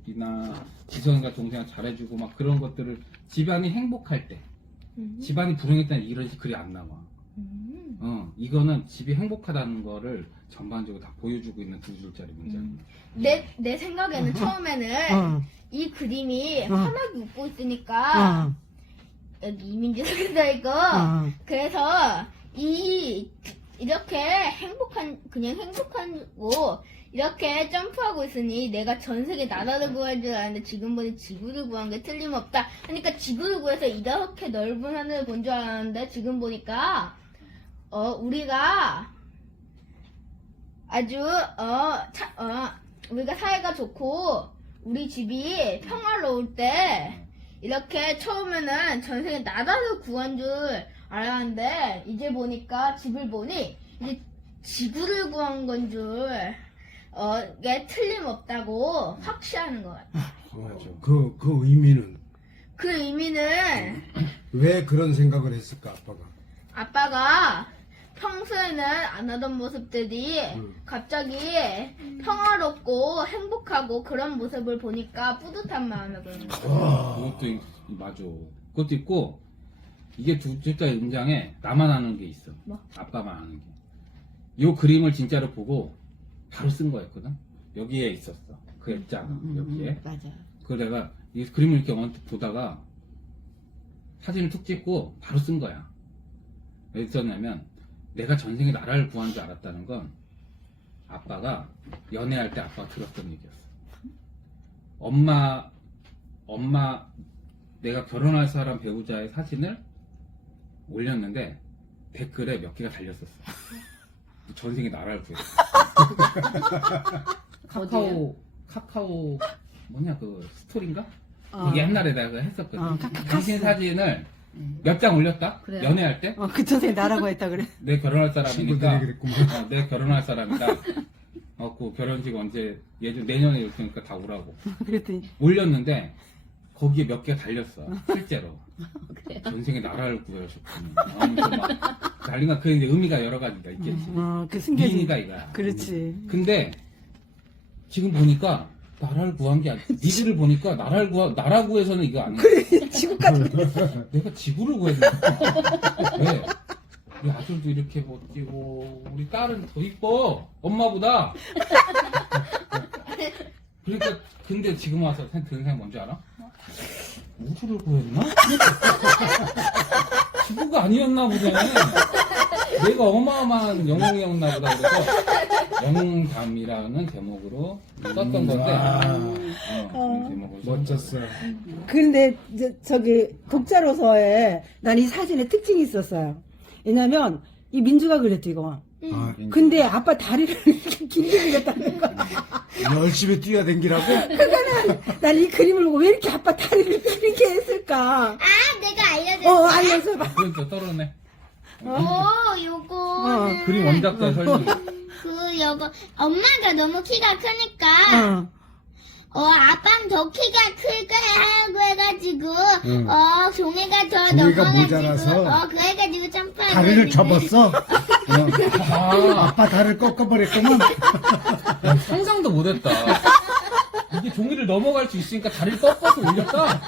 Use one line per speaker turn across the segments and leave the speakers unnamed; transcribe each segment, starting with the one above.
가족이나 지성이가 동생이 잘해주고 막 그런 것들을 집안이 행복할 때
음.
집안이 불행했다는 이런 글이 안 나와.
음.
어, 이거는 집이 행복하다는 거를 전반적으로 다 보여주고 있는 두 줄짜리 문장입니다.
내, 내 생각에는 처음에는
어,
이 그림이
어.
환하게 웃고 있으니까
어,
여기 이민지 써 있고
어.
그래서 이 이렇게 행복한 그냥 행복하고 이렇게 점프하고 있으니 내가 전 세계 나라를 구할 줄 알았는데 지금 보니 지구를 구한 게 틀림없다. 그러니까 지구를 구해서 이렇게 넓은 하늘을 본 줄 알았는데 지금 보니까 어 우리가 아주 어, 차, 어 우리가 사이가 좋고 우리 집이 평화로울 때 이렇게 처음에는 전 세계 나라를 구한 줄 알았는데 이제 보니까 집을 보니 이제 지구를 구한 건 줄 어, 게 틀림없다고 확신하는 것 같아.
맞아.
그, 그 의미는
그 의미는
왜 그런 생각을 했을까 아빠가?
아빠가 평소에는 안 하던 모습들이
음.
갑자기 평화롭고 행복하고 그런 모습을 보니까 뿌듯한 마음이 드는 거야.
그것도 있- 맞아. 그것도 있고 이게 두 줄짜리 문장에 나만 아는 게 있어.
뭐?
아빠만 아는 게. 이 그림을 진짜로 보고 바로 쓴 거였거든. 여기에 있었어. 그 액자가
음,
여기에.
음, 맞아.
그 내가 이 그림을 이렇게 언뜻 보다가 사진을 툭 찍고 바로 쓴 거야. 왜 썼냐면 내가 전생에 나라를 구한 줄 알았다는 건 아빠가 연애할 때 아빠가 들었던 얘기였어. 엄마, 엄마, 내가 결혼할 사람 배우자의 사진을 올렸는데 댓글에 몇 개가 달렸었어. 전생에 나라를 구했어. 카카오, 카카오, 뭐냐, 그 스토리인가?
어.
그게 옛날에 내가 했었거든.
어, 카카카스.
당신 사진을 몇장 올렸다?
그래요?
연애할 때?
어, 그 전에 나라고 했다 그래.
내 결혼할 사람이니까.
친구들이 그랬구만.
어, 내 결혼할 사람이다. 어, 그 결혼식 언제, 예전 내년에 올 테니까 다 오라고.
그랬더니
올렸는데, 거기에 몇 개가 달렸어. 실제로. 전생에 나라를 구하셨군요. 아무튼 막, 난리가, 그 이제 의미가 여러 가지가 있겠지.
어, 그 숨겨진
미인이가 이거야.
그렇지.
근데, 지금 보니까, 나라를 구한 게 아니야. 니들을 보니까, 나라를 구하, 나라 구해서는 이거 아니야.
지구까지
내가 지구를 구했네. 왜? 우리 아들도 이렇게 멋지고 우리 딸은 더 이뻐 엄마보다. 그러니까 근데 지금 와서 생- 드는 생각 뭔지 알아? 우주를 구했나? 지구가 아니었나 보네. 내가 어마어마한 영웅이었나 보다 그래서 영웅담이라는 제목으로 썼던 건데
아,
어, 그 제목을 썼던
멋졌어.
근데 이제 저기 독자로서의 난 이 사진에 특징이 있었어요. 왜냐면 이 민주가 그랬지 이거.
아,
근데 아빠 다리를 이렇게 길게 그렸다는 거야.
열심히 뛰어댕기라고?
난이 그림을 보고 왜 이렇게 아빠 다리를 길게 했을까?
아, 내가 알려줄게.
어, 알려줘봐.
그러니까 떨어네.
오, 요거 는
그림 원작자 설명.
그 여거 엄마가 너무 키가 크니까
어.
어 아빠는 더 키가 클까 하고 해가지고
응.
어 종이가 더
종이가
넘어가지고
모자라서
어 그래가지고 점프하고
다리를
있는데.
접었어? 어.
아,
아빠 다리를 꺾어버렸구만.
난 상상도 못했다. 이게 종이를 넘어갈 수 있으니까 다리를 꺾어서 올렸다.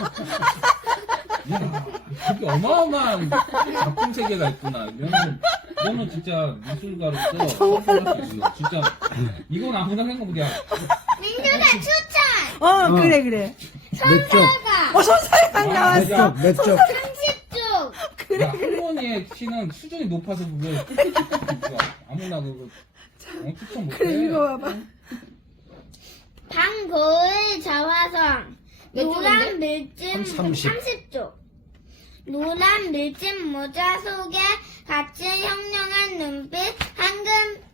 이야, 되게 어마어마한 작품 세계가 있구나. 이거는, 이거는 진짜 미술가로서 성공할 수 있어. 진짜 이건 아무나 생각 못해.
민규가 추천
어,
어.
그래, 그래.
몇 쪽?
가
어, 손사래상
아,
나왔어.
몇 쪽? 몇 쪽?
30쪽
야, 할머니의 키는 수준이 높아서 그게 아무나 그거 어, 추천 못해.
그래, 읽어봐봐.
방거의 자화상
몇
노란 밀짚
한 30.
30쪽 노란 밀짚 모자 속에 같이 형령한 눈빛 황금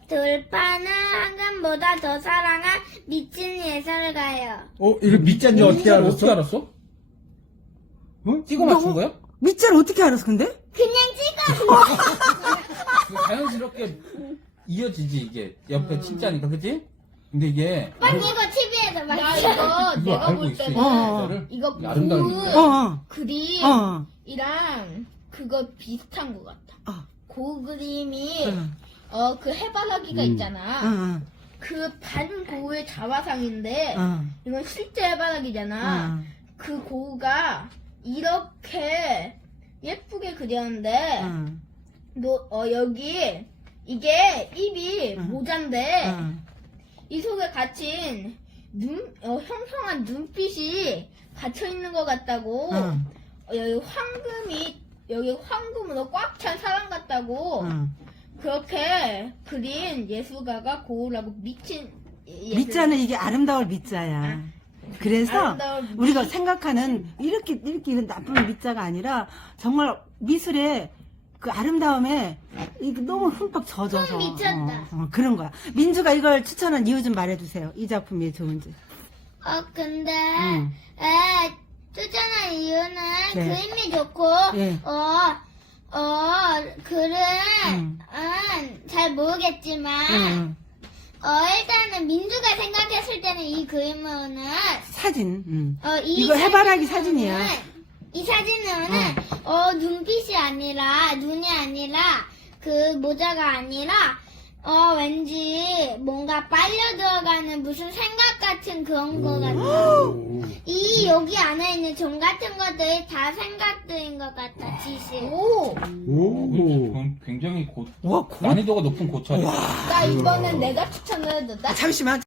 들판은 황금보다 더 사랑한 미친 예술가요
어, 이거 밑잔지 어떻게 알았어?
어떻게 알았어?
어?
찍어 맞춘 거야?
밑자를 어떻게 알았어, 근데?
그냥 찍어
그 자연스럽게 이어지지 이게 옆에 칭자니까 그치? 근데 이게
빨리 이거 TV에서 봤어
야 이거
이거
내가
알고
볼
있어
때는
어.
이거를
이거
아름다우니까
어, 어,
그림이랑
어.
그거 비슷한 것 같아
어.
그 그림이
어,
어 그 해바라기가
음.
있잖아
어,
그 반고우의 자화상인데
어.
이건 실제 해바라기잖아.
어.
그 고우가 이렇게 예쁘게 그렸는데
어.
너, 어, 여기 이게 입이
응.
모자인데
어.
이 속에 갇힌 눈, 어, 형성한 눈빛이 갇혀 있는 것 같다고.
어.
어, 여기 황금이 여기 황금으로 꽉 찬 사람 같다고
어.
그렇게 그린 예술가가 고우라고 미친 예-
밑자는 이게 아름다울 밑자야. 그래서
아름다울 밑.
우리가 생각하는 이렇게 이렇게 이런 나쁜 밑자가 아니라 정말 미술의 그 아름다움에 이게 너무 흠뻑 젖어서
흠 미쳤다.
어, 어, 그런 거야. 민주가 이걸 추천한 이유 좀 말해주세요. 이 작품이 왜 좋은지.
어 근데
음.
에 추천한 이유는
네.
그림이 좋고
예.
어 어 글은
음.
음, 잘 모르겠지만
응,
어 일단은 민주가 생각했을 때는 이 그림은
사진. 응.
어, 이
이거 해바라기 사진이야.
이 사진은 어. 눈빛이 아니라 눈이 아니라 그 모자가 아니라 어 왠지 뭔가 빨려 들어가는 무슨 생각 같은 그런 거 같아. 이 여기 안에 있는 점 같은 것들이 다 생각들인 것 같다. 지시. 오.
오.
그건 굉장히 고,
와, 고-
난이도가 높은 고찰이야.
나 이번엔 내가 추천을 해도 돼?
잠시만.